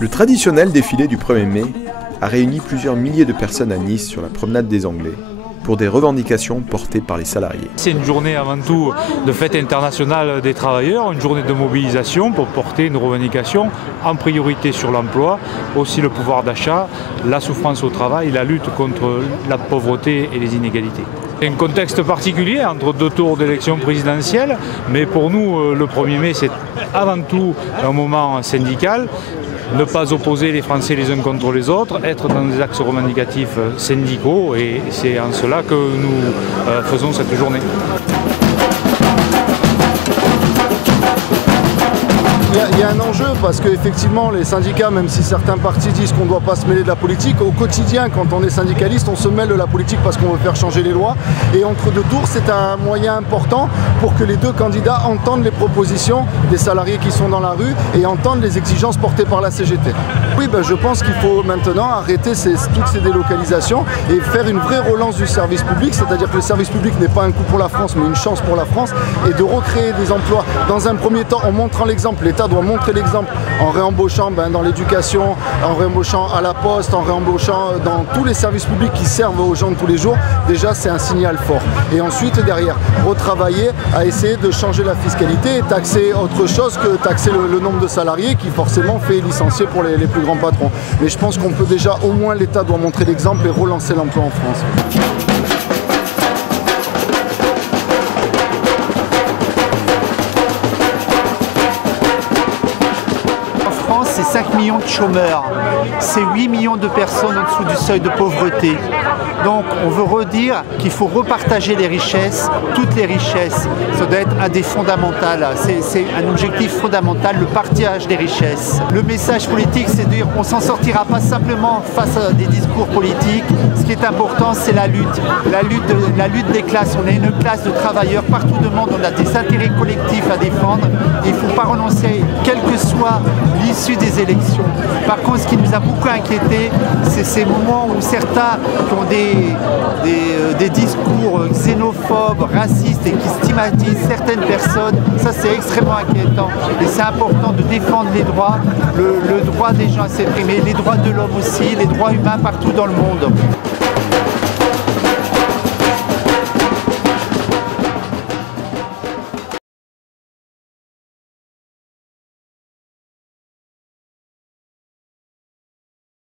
Le traditionnel défilé du 1er mai a réuni plusieurs milliers de personnes à Nice sur la promenade des Anglais pour des revendications portées par les salariés. C'est une journée avant tout de fête internationale des travailleurs, une journée de mobilisation pour porter une revendication en priorité sur l'emploi, aussi le pouvoir d'achat, la souffrance au travail, la lutte contre la pauvreté et les inégalités. C'est un contexte particulier entre deux tours d'élection présidentielle, mais pour nous le 1er mai c'est avant tout un moment syndical. Ne pas opposer les Français les uns contre les autres, être dans des axes revendicatifs syndicaux, et c'est en cela que nous faisons cette journée. Il y a un enjeu parce qu'effectivement les syndicats, même si certains partis disent qu'on ne doit pas se mêler de la politique, au quotidien quand on est syndicaliste on se mêle de la politique parce qu'on veut faire changer les lois, et entre deux tours c'est un moyen important pour que les deux candidats entendent les propositions des salariés qui sont dans la rue et entendent les exigences portées par la CGT. Oui, je pense qu'il faut maintenant arrêter toutes ces délocalisations et faire une vraie relance du service public, c'est-à-dire que le service public n'est pas un coût pour la France mais une chance pour la France, et de recréer des emplois dans un premier temps en montrant l'exemple. L'État doit montrer l'exemple en réembauchant dans l'éducation, en réembauchant à la poste, en réembauchant dans tous les services publics qui servent aux gens de tous les jours. Déjà c'est un signal fort. Et ensuite derrière, retravailler à essayer de changer la fiscalité et taxer autre chose que taxer le nombre de salariés qui forcément fait licencier pour les plus grands patrons. Mais je pense qu'on peut déjà, au moins l'État doit montrer l'exemple et relancer l'emploi en France. C'est 5 millions de chômeurs, c'est 8 millions de personnes en dessous du seuil de pauvreté. Donc on veut redire qu'il faut repartager les richesses, toutes les richesses. Ça doit être un des fondamentaux, c'est un objectif fondamental, le partage des richesses. Le message politique, c'est de dire qu'on ne s'en sortira pas simplement face à des discours politiques. Ce qui est important, c'est la lutte des classes. On a une classe de travailleurs partout dans le monde, on a des intérêts collectifs à défendre. Et il ne faut pas renoncer, quelle que soit l'issue des élections. Par contre, ce qui nous a beaucoup inquiété, c'est ces moments où certains qui ont des discours xénophobes, racistes et qui stigmatisent certaines personnes. Ça, c'est extrêmement inquiétant. Et c'est important de défendre les droits, le droit des gens à s'exprimer, les droits de l'homme aussi, les droits humains partout dans le monde.